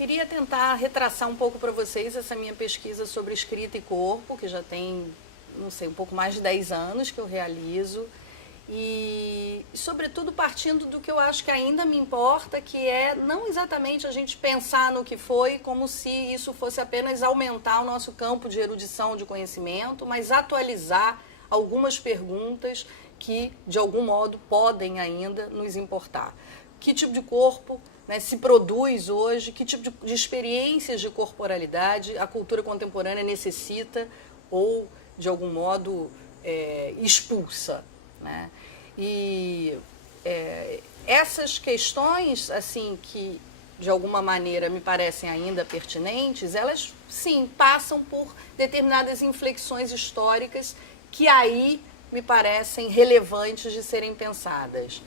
queria tentar retraçar um pouco para vocês essa minha pesquisa sobre escrita e corpo, que já tem, não sei, um pouco mais de 10 anos que eu realizo. E, sobretudo, partindo do que eu acho que ainda me importa, que é não exatamente a gente pensar no que foi como se isso fosse apenas aumentar o nosso campo de erudição, de conhecimento, mas atualizar algumas perguntas que, de algum modo, podem ainda nos importar. Que tipo de corpo, né, se produz hoje, que tipo de experiências de corporalidade a cultura contemporânea necessita ou, de algum modo, expulsa, né? E essas questões, assim, que de alguma maneira me parecem ainda pertinentes, elas, sim, passam por determinadas inflexões históricas que aí me parecem relevantes de serem pensadas.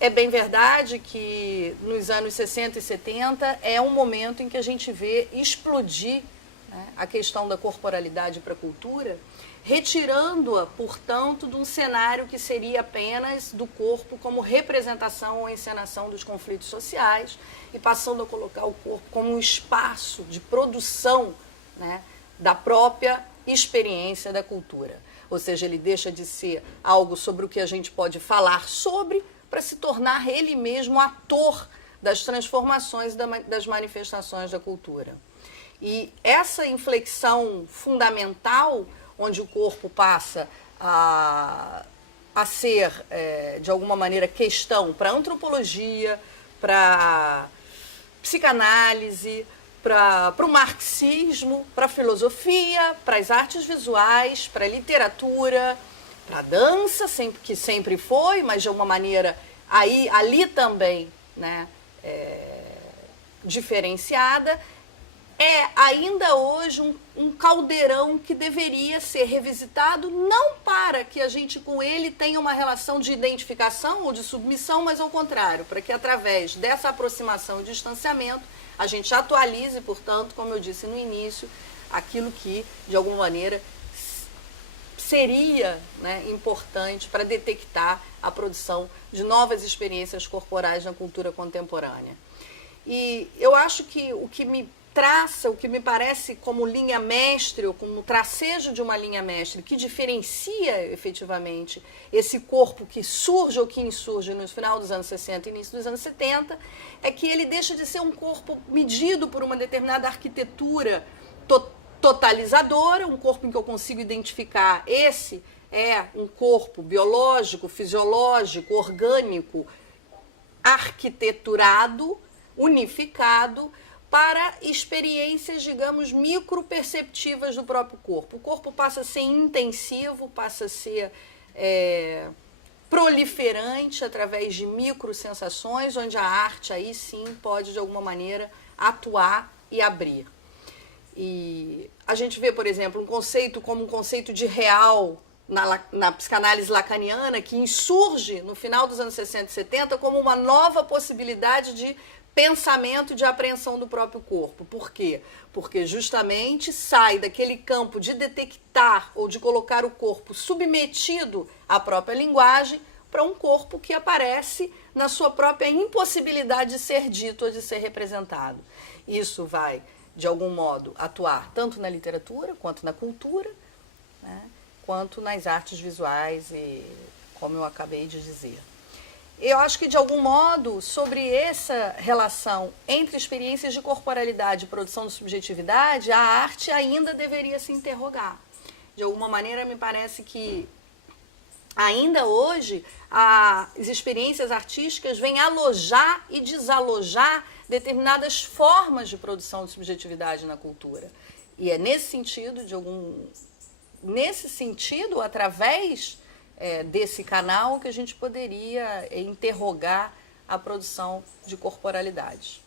É bem verdade que nos anos 60 e 70 é um momento em que a gente vê explodir, né, a questão da corporalidade para a cultura, retirando-a, portanto, de um cenário que seria apenas do corpo como representação ou encenação dos conflitos sociais e passando a colocar o corpo como um espaço de produção, né, da própria experiência da cultura. Ou seja, ele deixa de ser algo sobre o que a gente pode falar sobre para se tornar ele mesmo ator das transformações das manifestações da cultura. E essa inflexão fundamental, onde o corpo passa a ser, de alguma maneira, questão para a antropologia, para a psicanálise, para o marxismo, para a filosofia, para as artes visuais, para a literatura, para a dança, que sempre foi, mas de alguma maneira ali também, né, diferenciada, é ainda hoje um caldeirão que deveria ser revisitado, não para que a gente com ele tenha uma relação de identificação ou de submissão, mas ao contrário, para que através dessa aproximação e distanciamento a gente atualize, portanto, como eu disse no início, aquilo que, de alguma maneira, seria, né, importante para detectar a produção de novas experiências corporais na cultura contemporânea. E eu acho que o que me traça, o que me parece como linha mestre, ou como tracejo de uma linha mestre, que diferencia efetivamente esse corpo que surge ou que insurge no final dos anos 60 e início dos anos 70, é que ele deixa de ser um corpo medido por uma determinada arquitetura totalizadora, um corpo em que eu consigo identificar esse é um corpo biológico, fisiológico, orgânico, arquiteturado, unificado, para experiências, digamos, microperceptivas do próprio corpo. O corpo passa a ser intensivo, passa a ser proliferante através de microsensações, onde a arte aí sim pode, de alguma maneira, atuar e abrir. E a gente vê, por exemplo, um conceito como um conceito de real na psicanálise lacaniana, que insurge no final dos anos 60 e 70 como uma nova possibilidade de pensamento de apreensão do próprio corpo. Por quê? Porque justamente sai daquele campo de detectar ou de colocar o corpo submetido à própria linguagem para um corpo que aparece na sua própria impossibilidade de ser dito ou de ser representado. Isso vai, de algum modo, atuar tanto na literatura quanto na cultura, né, quanto nas artes visuais, e como eu acabei de dizer. Eu acho que, de algum modo, sobre essa relação entre experiências de corporalidade e produção de subjetividade, a arte ainda deveria se interrogar. De alguma maneira, me parece que, ainda hoje, as experiências artísticas vêm alojar e desalojar determinadas formas de produção de subjetividade na cultura. E é nesse sentido, através desse canal, que a gente poderia interrogar a produção de corporalidade.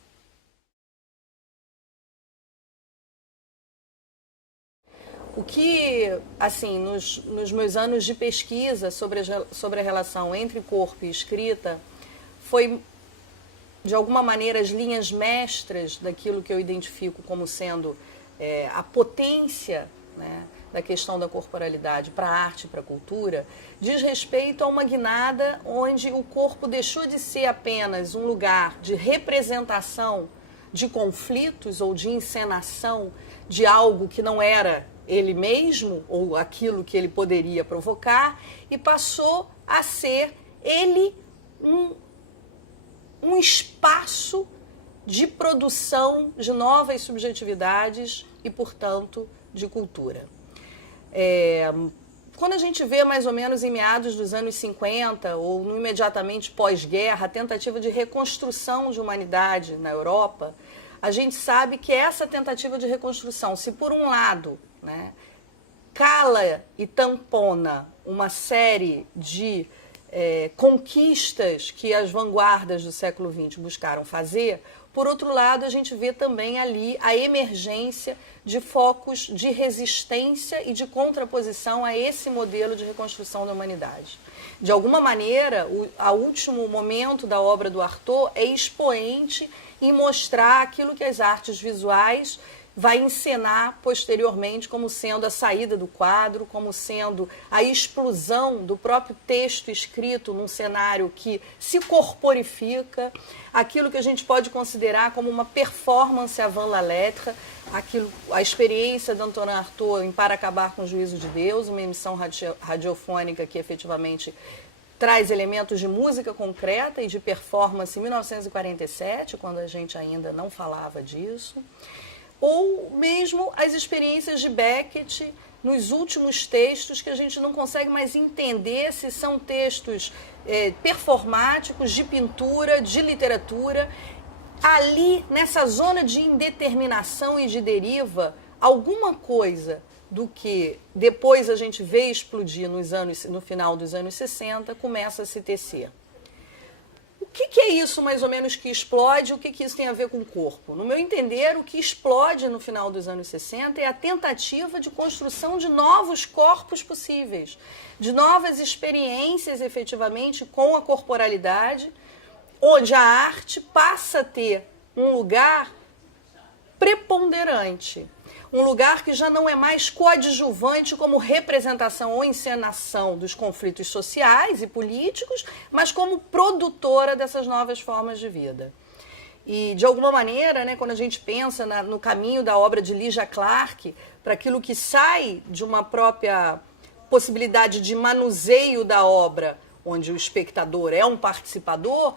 O que, assim, nos meus anos de pesquisa sobre a relação entre corpo e escrita, foi, de alguma maneira, as linhas mestras daquilo que eu identifico como sendo a potência, né, da questão da corporalidade para a arte e para a cultura, diz respeito a uma guinada onde o corpo deixou de ser apenas um lugar de representação de conflitos ou de encenação de algo que não era ele mesmo ou aquilo que ele poderia provocar, e passou a ser ele um espaço de produção de novas subjetividades e, portanto, de cultura. Quando a gente vê mais ou menos em meados dos anos 50 ou no imediatamente pós-guerra a tentativa de reconstrução de humanidade na Europa, a gente sabe que essa tentativa de reconstrução, se por um lado, né, cala e tampona uma série de conquistas que as vanguardas do século XX buscaram fazer, por outro lado, a gente vê também ali a emergência de focos de resistência e de contraposição a esse modelo de reconstrução da humanidade. De alguma maneira, o último momento da obra do Artaud é expoente em mostrar aquilo que as artes visuais vai encenar posteriormente como sendo a saída do quadro, como sendo a explosão do próprio texto escrito num cenário que se corporifica, aquilo que a gente pode considerar como uma performance avant la lettre, a experiência de Antonin Artaud em Para Acabar com o Juízo de Deus, uma emissão radiofônica que efetivamente traz elementos de música concreta e de performance em 1947, quando a gente ainda não falava disso. Ou mesmo as experiências de Beckett nos últimos textos, que a gente não consegue mais entender se são textos performáticos, de pintura, de literatura. Ali, nessa zona de indeterminação e de deriva, alguma coisa do que depois a gente vê explodir no final dos anos 60 começa a se tecer. O que é isso, mais ou menos, que explode? O que isso tem a ver com o corpo? No meu entender, o que explode no final dos anos 60 é a tentativa de construção de novos corpos possíveis, de novas experiências, efetivamente, com a corporalidade, onde a arte passa a ter um lugar preponderante, um lugar que já não é mais coadjuvante como representação ou encenação dos conflitos sociais e políticos, mas como produtora dessas novas formas de vida. E, de alguma maneira, né, quando a gente pensa no caminho da obra de Lygia Clark, para aquilo que sai de uma própria possibilidade de manuseio da obra, onde o espectador é um participador,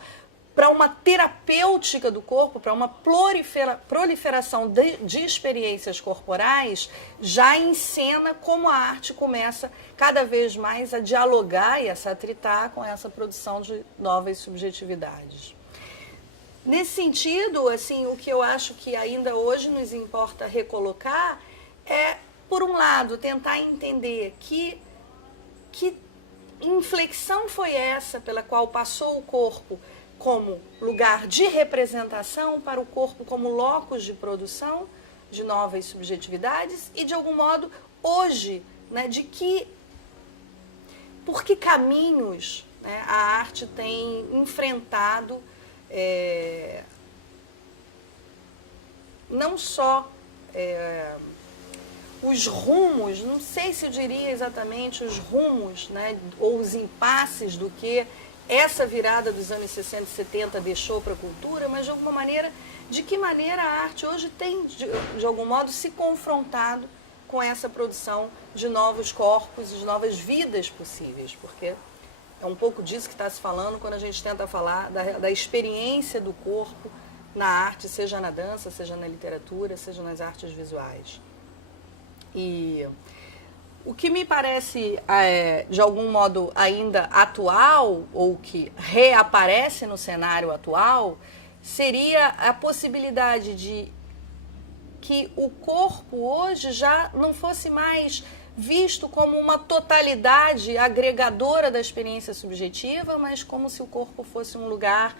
para uma terapêutica do corpo, para uma proliferação de experiências corporais, já encena como a arte começa cada vez mais a dialogar e a se atritar com essa produção de novas subjetividades. Nesse sentido, assim, o que eu acho que ainda hoje nos importa recolocar é, por um lado, tentar entender que inflexão foi essa pela qual passou o corpo como lugar de representação para o corpo como locus de produção de novas subjetividades e, de algum modo, hoje, né, por que caminhos, né, a arte tem enfrentado não só os rumos, não sei se eu diria exatamente os rumos, né, ou os impasses do que essa virada dos anos 60 e 70 deixou para a cultura, mas de que maneira a arte hoje tem, de algum modo, se confrontado com essa produção de novos corpos e de novas vidas possíveis, porque é um pouco disso que está se falando quando a gente tenta falar da experiência do corpo na arte, seja na dança, seja na literatura, seja nas artes visuais. E o que me parece, de algum modo, ainda atual, ou que reaparece no cenário atual, seria a possibilidade de que o corpo hoje já não fosse mais visto como uma totalidade agregadora da experiência subjetiva, mas como se o corpo fosse um lugar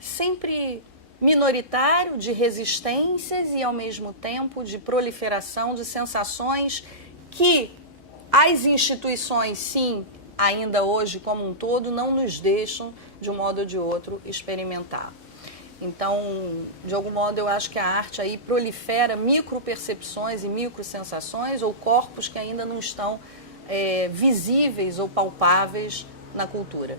sempre minoritário de resistências e, ao mesmo tempo, de proliferação de sensações que as instituições, sim, ainda hoje como um todo, não nos deixam, de um modo ou de outro, experimentar. Então, de algum modo, eu acho que a arte aí prolifera micropercepções e microsensações ou corpos que ainda não estão visíveis ou palpáveis na cultura.